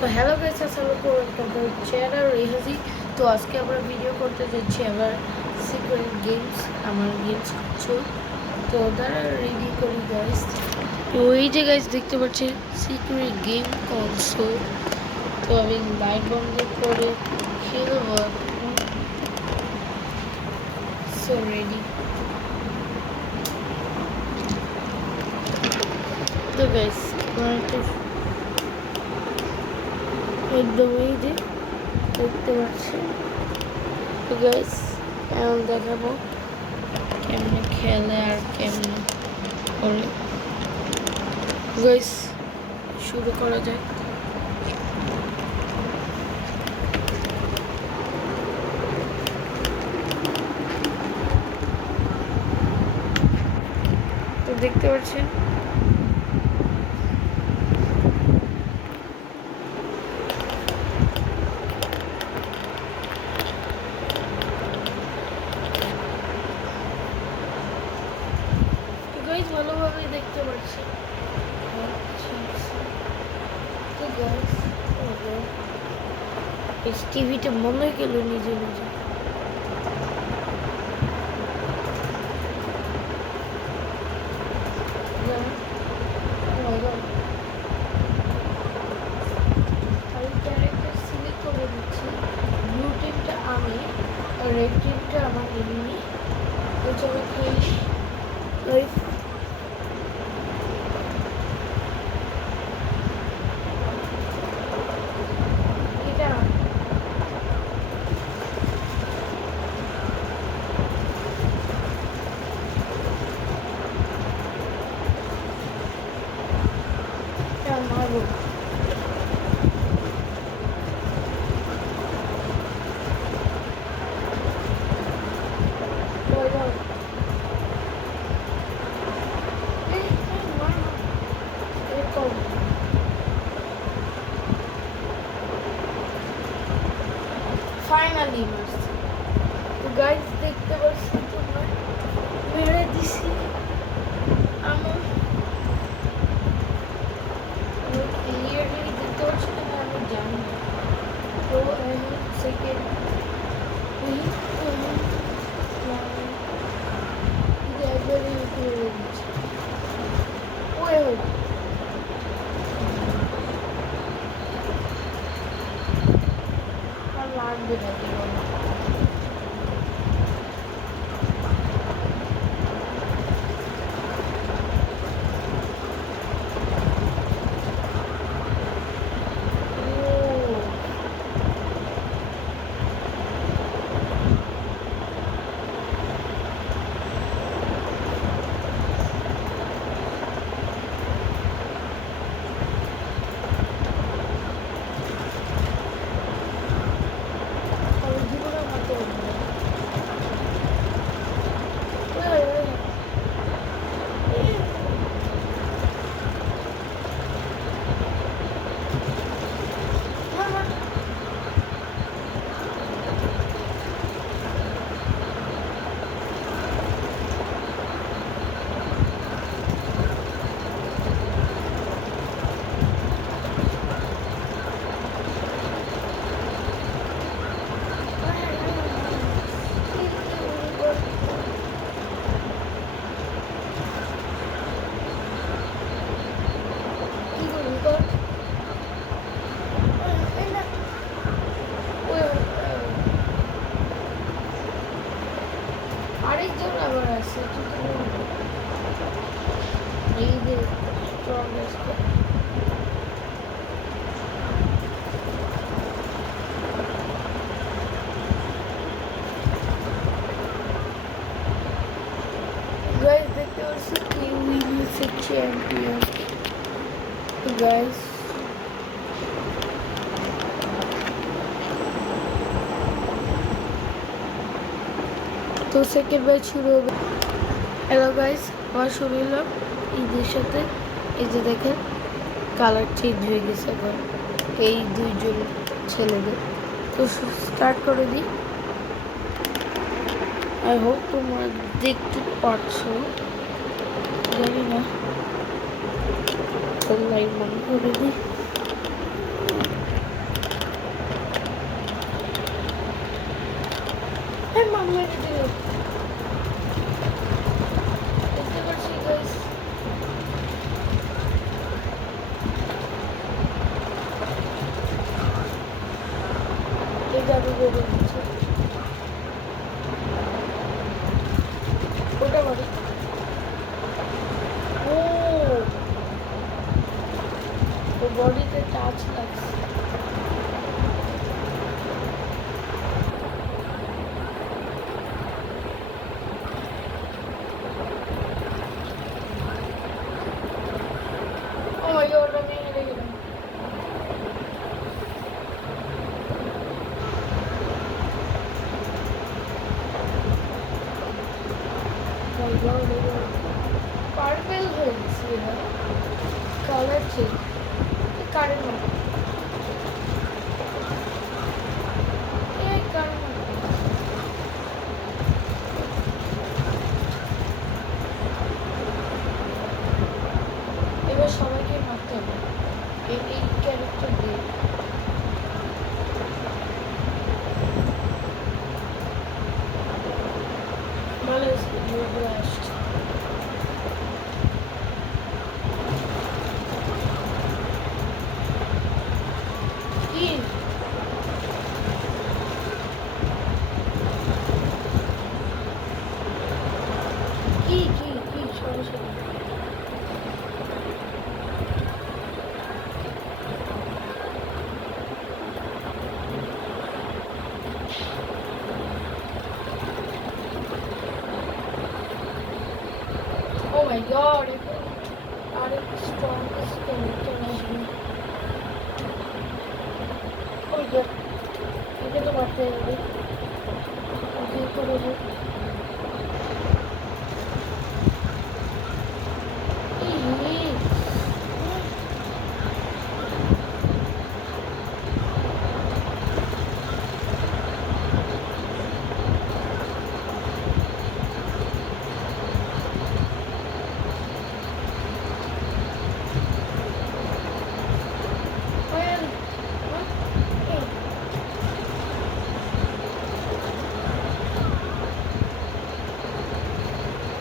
তো hello guys, আসসালামু আলাইকুম। চ্যানেল রেহাজি। তো আজকে আমরা ভিডিও করতে যাচ্ছি আবার সিক্রেট গেমস। আমার গেমস কিছু তো তারা রেডি করি গাইস। তো এই যে গাইস দেখতে পাচ্ছেন সিক্রেট গেম কনসোল। তো আমি লাইট বন্ধ করে খেলব। So ready. তো গাইস একদম এই যে দেখতে পাচ্ছি। তো গাইস এখন দেখাবো কেমনে খেলে আর কেমনে করে। গাইস শুরু করা যায়। তো দেখতে পাচ্ছেন গাইস ভালোভাবে দেখতে পাচ্ছি। তো গাইস টিভিটা মনে হয়ে গেল নিজে নিজে। আমি ক্যারেক্টার সিলেক্ট করে দিচ্ছি। ব্লু টিমটা আমি আর রেড টিমটা আমার এনিমি। তো চলো খেলি। এটা মারবো। ফাইনালি মারছি। তো গাইস দেখতে পাচ্ছি তোমরা মেরে দিছি। আমার ক্লিয়ারলি দেখতে পাচ্ছি না, আমি জানি না। তো আমি সেকেন্ড একবারই মেরে দিচ্ছি। ওই আর লাগবে না কেউ। আরেকজন আবার আছে, এই যে স্ট্রংগেস্ট। গাইস দেখতে পাচ্ছি কি উইনিংস চ্যাম্পিয়ন। তো গাইস তো সেকেন্ড ম্যাচ শুরু হবে। হ্যালো গাইস, আমার শুরু হলো ঈদের সাথে। এই যে দেখেন কালার চেঞ্জ হয়ে গেছে এখন এই দুইজন ছেলেদের। তো স্টার্ট করে দিই। আই হোপ তোমরা দেখতে পাচ্ছো, জানি না। লাইট বন্ধ করে দিই। মাম মেরে দিল দেখতে পাচ্ছি গাইস এই জাদু বেরিয়ে দিচ্ছে ওটা বাড়ি ও বডিতে টাচ লাগছে ও মাই গড আমি হেরে গেলাম পার্পল হয়ে গেছে এবার কালার চেঞ্জ কারেন্ট মারো এই কারেন্ট মারো এবার সবাইকে মারতে হবে এই ক্যারেক্টার দিয়ে ভালো আসছে কি কি কি কি সমস্যা Oh my god, are you strongest character আসবে Oh my god, একে তো মারতে হবে ওকে করে দে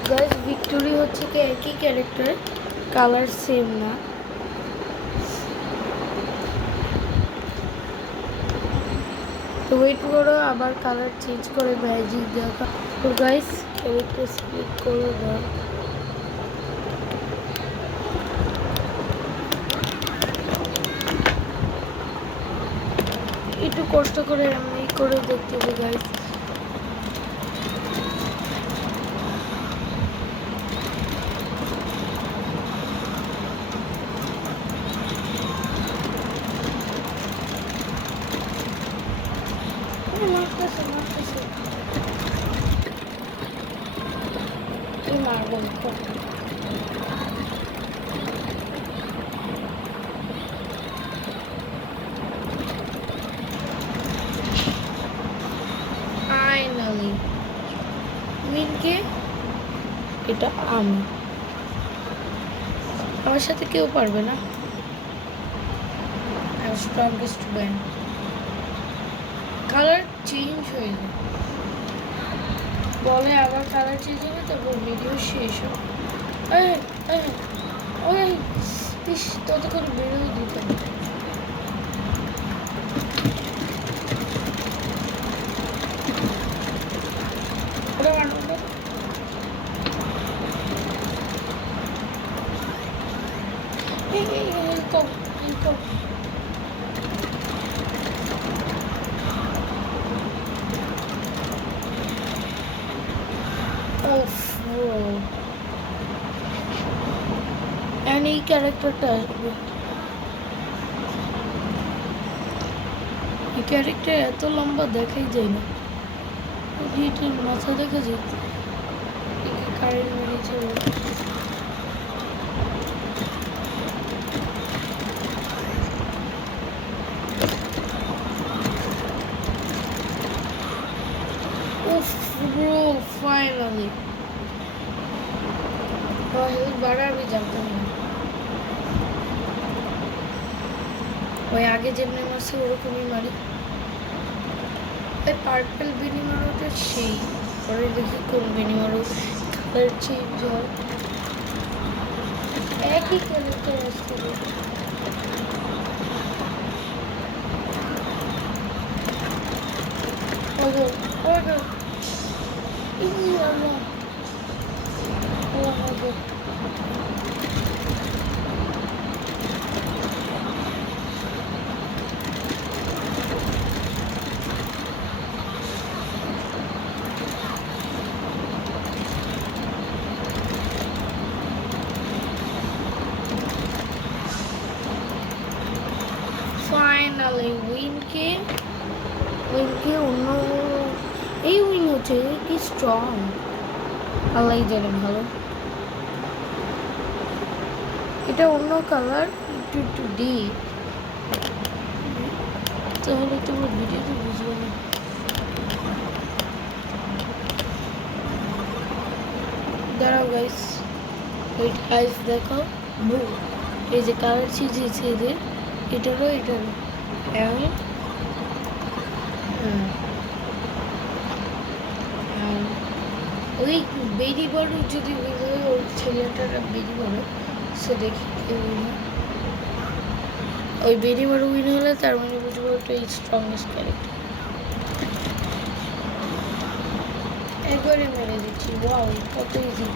গাইস ভিক্টোরি হচ্ছে কি একই ক্যারেক্টার কালার সেম না তো ওয়েট করো আবার কালার চেঞ্জ করে ম্যাজিক দেখা তো গাইস ক্যারেক্টার স্প্লিট করে দাও একটু কষ্ট করে আমি করে দেখতে হবে গাইস মারতেছে এই মারবো ফাইনালি উইনকে এটা আমি আমার সাথে কেউ পারবে না স্ট্রংগেস্ট ব্যান্ড কালার চেঞ্জ হয়ে যায় বলে আবার কালার চেঞ্জ হবে তারপর ভিডিও শেষ হবে ওই ততক্ষণ বেরোয় দিতে হবে এই ক্যারেক্টারটা আসবে এই ক্যারেক্টার এত লম্বা দেখাই যায় না এটার মাথা দেখা যেত কারেন্ট মেরেছে Bro, finally. বাড়া আমি জানতাম না ওই আগে যেমনি মারছি ওরকমই মারি এই পার্পল বেনিমারুটা সেই পরে দেখি কোন বেনিমারু কালার চেঞ্জ হয় একই ক্যারেক্টার আসলে ওগো ওগো আল্লাহ ওগো ফাইনালি উইনকে অন্য এই উইন হচ্ছে কি স্ট্রং আল্লাহ জানে ভালো এটা অন্য কালার একটু একটু ডিপ তাহলে তোমার ভিডিওতে বুঝবো না দাঁড়াও গাইস ওয়েট গাইস দেখো এই যে কালার চেঞ্জ হয়েছে এদের এটারও এবং ওই বেরি বড় যদি ওই ছেলেটার বেরি বড় সে দেখি ওই বেরি বড় উইন হলে তার মানে বুঝবো ওটা স্ট্রংগেস্ট ক্যারেক্টার একবারে মেরে দিচ্ছি ওয়াও কত ইজি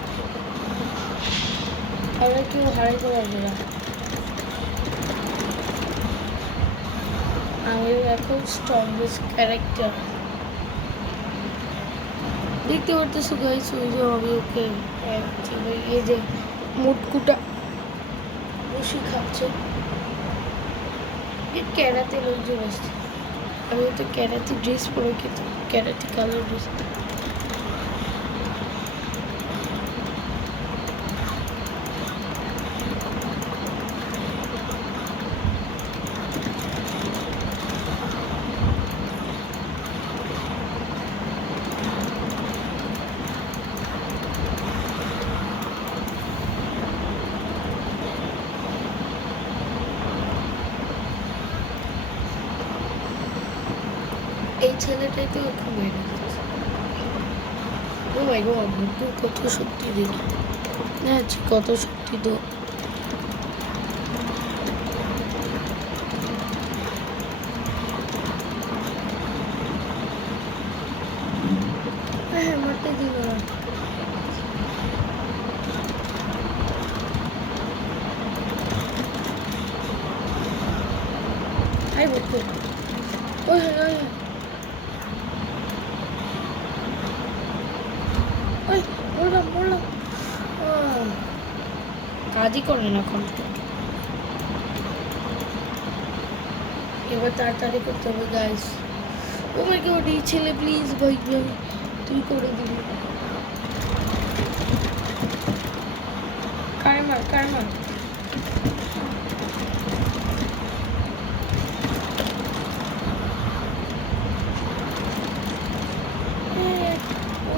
আমরা কেউ হারাইতে পারবে না আমি এখন স্ট্রংগেস্ট ক্যারেক্টার দেখতে পারতেছো গাইস ওই যে আমি ওকে এই যে মুটকুটা বসে খাচ্ছে ক্যারাতে লোকজন আসছে আমি তো ক্যারাতে ড্রেস পরে খেতে ক্যারাতে কালার ড্রেস এই ছেলেটাই তো ওকে মেরে দিচ্ছে ও মাই গড মুটু কত শক্তি দিল হ্যাঁ কত শক্তি তো হ্যাঁ মারতে দিল না আই মুটু ওই ওই বললাম কাজই করে না এখন এবার তাড়াতাড়ি করতে হবে গাইস ও মাই গড এই ছেলে প্লিজ ভাই তুই করে দিবি কারমার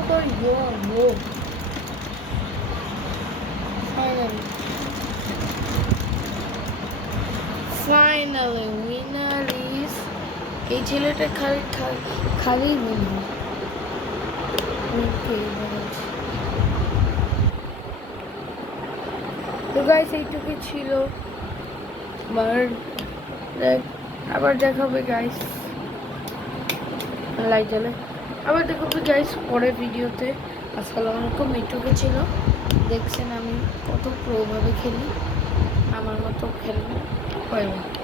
Oh my god, bro. Finally, winner is এই ছেলেটা খালি বলবো তো গাইস এইটুকু ছিল আবার দেখা হবে গাইস লাইক জ্বালে আবার দেখা হবে গাইস পরের ভিডিওতে আসসালামু আলাইকুম এইটুকু ছিল দেখছেন আমি কত প্রোভাবে খেলি আমার মতো খেলবে বাই বাই